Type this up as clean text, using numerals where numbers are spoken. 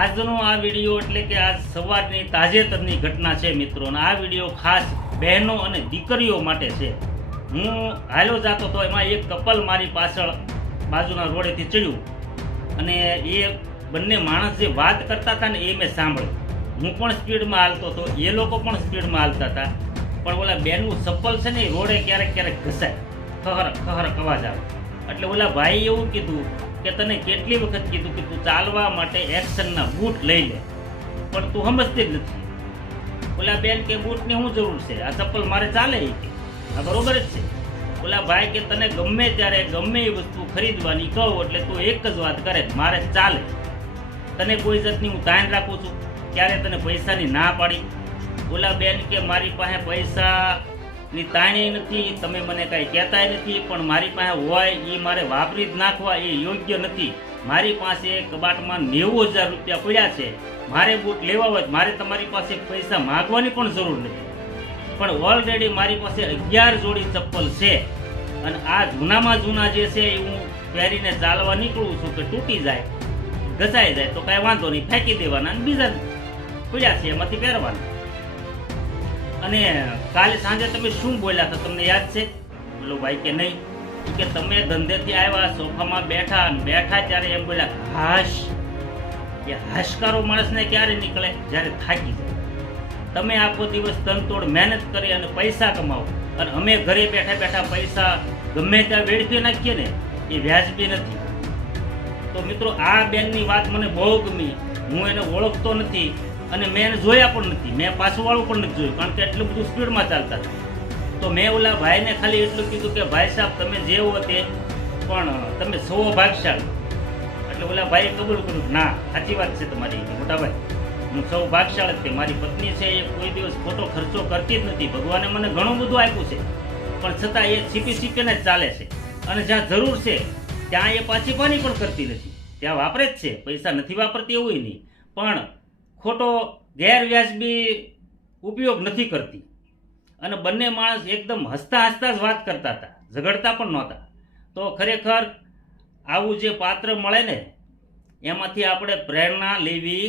આજનો આ વિડીયો એટલે કે આજ સવારની તાજેતરની ઘટના છે મિત્રો, અને આ વિડીયો ખાસ બહેનો અને દીકરીઓ માટે છે. હું હાલો જતો તો એમાં એક કપલ મારી પાછળ બાજુના રોડેથી ચડ્યું અને એ બંને માણસ જે વાત કરતા હતા ને એ મેં સાંભળ્યું. હું પણ સ્પીડમાં હાલતો હતો, એ લોકો પણ સ્પીડમાં હાલતા હતા, પણ ઓલા બેનનું ચપ્પલ છે ને એ રોડે ક્યારેક ક્યારેક ઘસાય, ખહરક અવાજ આવે. એટલે ઓલા ભાઈએ એવું કીધું કે તને કેટલી વખત કીધું કે તું ચાલવા માટે એક્શનના બૂટ લઈ લે, પણ તું સમજતી જ નથી. ઓલા બેન કે બૂટની શું જરૂર છે, આ ચપ્પલ મારે ચાલે કે આ બરોબર જ છે. ઓલા ભાઈ કે તને ગમે ત્યારે ગમે એ વસ્તુ ખરીદવાની કહું એટલે તું એક જ વાત કરે, મારે ચાલે. તને કોઈ જાતની હું તાણ રાખું છું, ક્યારે તને પૈસાની ના પાડી? ઓલા બેન કે મારી પાસે પૈસાની તાણી નથી, તમે મને કાંઈ કહેતાય નથી, પણ મારી પાસે હોય એ મારે વાપરી જ નાખવા એ યોગ્ય નથી. મારી પાસે કબાટમાં 90,000 રૂપિયા પડ્યા છે, મારે બૂટ લેવા હોય મારે તમારી પાસે પૈસા માગવાની પણ જરૂર નથી. પણ ઓલરેડી મારી પાસે 11 જોડી ચપ્પલ છે, અને આ જૂનામાં જૂના જે છે એ હું પહેરીને ચાલવા નીકળું છું કે તૂટી જાય, ઘસાઈ જાય તો કાંઈ વાંધો નહીં, ફેંકી દેવાના, અને બીજા પડ્યા છે એમાંથી પહેરવાના. અને કાલે સાંજે તમે શું બોલ્યા હતા તમને યાદ છે? બોલો ભાઈ કે નહીં, કે તમે ધંધેથી આવ્યા, સોફામાં બેઠા ત્યારે એમ બોલ્યા હાશ. એ હાશકારો માણસને ક્યારે નીકળે? જ્યારે થાકી જાય. તમે આખો દિવસ તનતોડ મહેનત કરી અને પૈસા કમાવો, અને અમે ઘરે બેઠા બેઠા પૈસા ગમે ત્યાં વેડફી નાખીએ ને, એ વ્યાજબી નથી. તો મિત્રો આ બેનની વાત મને બહુ ગમી. હું એને ઓળખતો નથી અને મેં એને જોયા પણ નથી, મેં પાછું વાળું પણ નથી જોયું, કારણ કે એટલું બધું સ્પીડમાં ચાલતા હતા. તો મેં ઓલા ભાઈને ખાલી એટલું કીધું કે ભાઈ સાહેબ તમે જે હો તે, પણ તમે સૌ ભાગશાળી. એટલે ઓલા ભાઈએ કબૂલ કર્યું, ના સાચી વાત છે તમારી મોટા ભાઈ, હું સૌ ભાગશાળી જ છે. મારી પત્ની છે એ કોઈ દિવસ ખોટો ખર્ચો કરતી જ નથી, ભગવાને મને ઘણું બધું આપ્યું છે, પણ છતાં એ છીપીને જ ચાલે છે. અને જ્યાં જરૂર છે ત્યાં એ પાછી પાની પણ કરતી નથી, ત્યાં વાપરે જ છે, પૈસા નથી વાપરતી એવું નહીં, પણ ખોટો ગેરવ્યાજબી ઉપયોગ નથી કરતી. અને બંને માણસ એકદમ હસતા હસતા જ વાત કરતા હતા, ઝઘડતા પણ નહોતા. તો ખરેખર આવું જે પાત્ર મળે ને એમાંથી આપણે પ્રેરણા લેવી